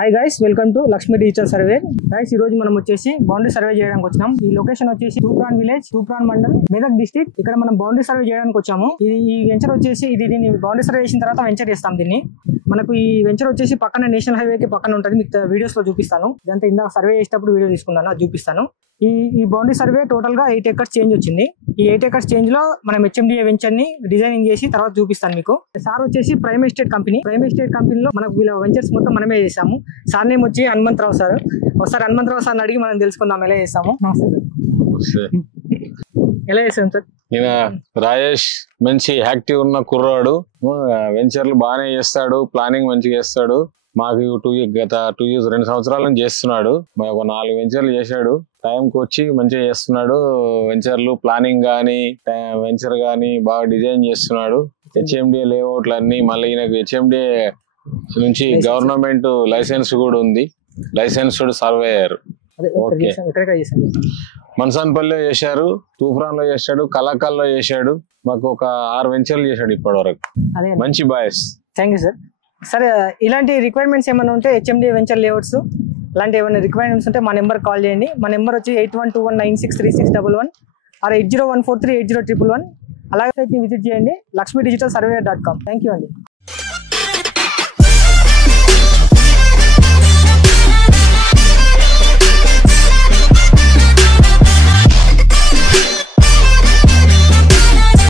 Hi guys, welcome to Lakshmi digital survey. Guys, ఈ రోజు మనం వచ్చేసి బౌండరీ సర్వే చేయడానికి వచ్చినాం. ఈ లొకేషన్ వచ్చేసి తూప్రాన్ విలేజ్, తూప్రాన్ మండల్, మెదక్ డిస్ట్రిక్ట్. ఇక్కడ మనం బౌండరీ సర్వే చేయడానికి వచ్చాము. ఈ వెంచర్ వచ్చేసి దీన్ని బౌండరీ సర్వే చేసిన తర్వాత వెంచర్ చేస్తాం. దీన్ని మనకు ఈ వెంచర్ వచ్చేసి పక్కన నేషనల్ హైవే కి పక్కన ఉంటుంది. మీకు వీడియోస్ లో చూపిస్తాను. ఇదంతా ఇందాక సర్వే చేసేటప్పుడు వీడియో తీసుకున్నాను, అది చూపిస్తాను. ఈ బౌండరీ సర్వే టోటల్ గా 8 acres చేంజ్ వచ్చింది. ఈ 8 acres చేంజ్ లో మనం HMDA వెంచర్ ని డిజైనింగ్ చేసి తర్వాత చూపిస్తాను మీకు. సార్ వచ్చేసి ప్రైమ్ ఎస్టేట్ కంపెనీలో మనకు వీళ్ళ వెంచర్స్ మొత్తం మనమే చేసాము. సార్ నేమ్ వచ్చి హనుమంతరావు సార్. ఒకసారి హనుమంతరావు సార్ అడిగి మనం తెలుసుకుందాం ఎలా చేస్తాము. ఎలా చేసాం సార్? ఈయన రాజేష్ మంచి యాక్టివ్ ఉన్న కుర్రాడు, వెంచర్లు బాగానే చేస్తాడు, ప్లానింగ్ మంచిగా చేస్తాడు. మాకు గత 2 years 2 సంవత్సరాల నుంచి చేస్తున్నాడు. ఒక 4 వెంచర్లు చేశాడు. టైంకి వచ్చి మంచిగా చేస్తున్నాడు. వెంచర్లు ప్లానింగ్ గానీ వెంచర్ గానీ బాగా డిజైన్ చేస్తున్నాడు. HMDA లేఅవుట్లు అన్ని, మళ్ళీ ఈయనకు HMDA నుంచి గవర్నమెంట్ లైసెన్స్ కూడా ఉంది. Licensed surveyor. మన్సాన్పల్లిలో చేశారు, తూప్రాన్ లో చేశాడు, కలాకాల్లో చేశాడు. మాకు ఒక 6 వెంచర్లు చేశాడు ఇప్పటి వరకు. మంచి బాయ్స్. Thank you sir. సరే, ఇలాంటి రిక్వైర్మెంట్స్ ఏమైనా ఉంటే HMDA వెంచర్ లేఅవుట్స్ ఇలాంటి ఏమైనా రిక్వైర్మెంట్స్ ఉంటే మా నెంబర్ కాల్ చేయండి. మా నెంబర్ వచ్చి 8121963611 or 8014380111. అలాగే విజిట్ చేయండి, lakshmidigitalsurveyor.com. థ్యాంక్ యూ అండి.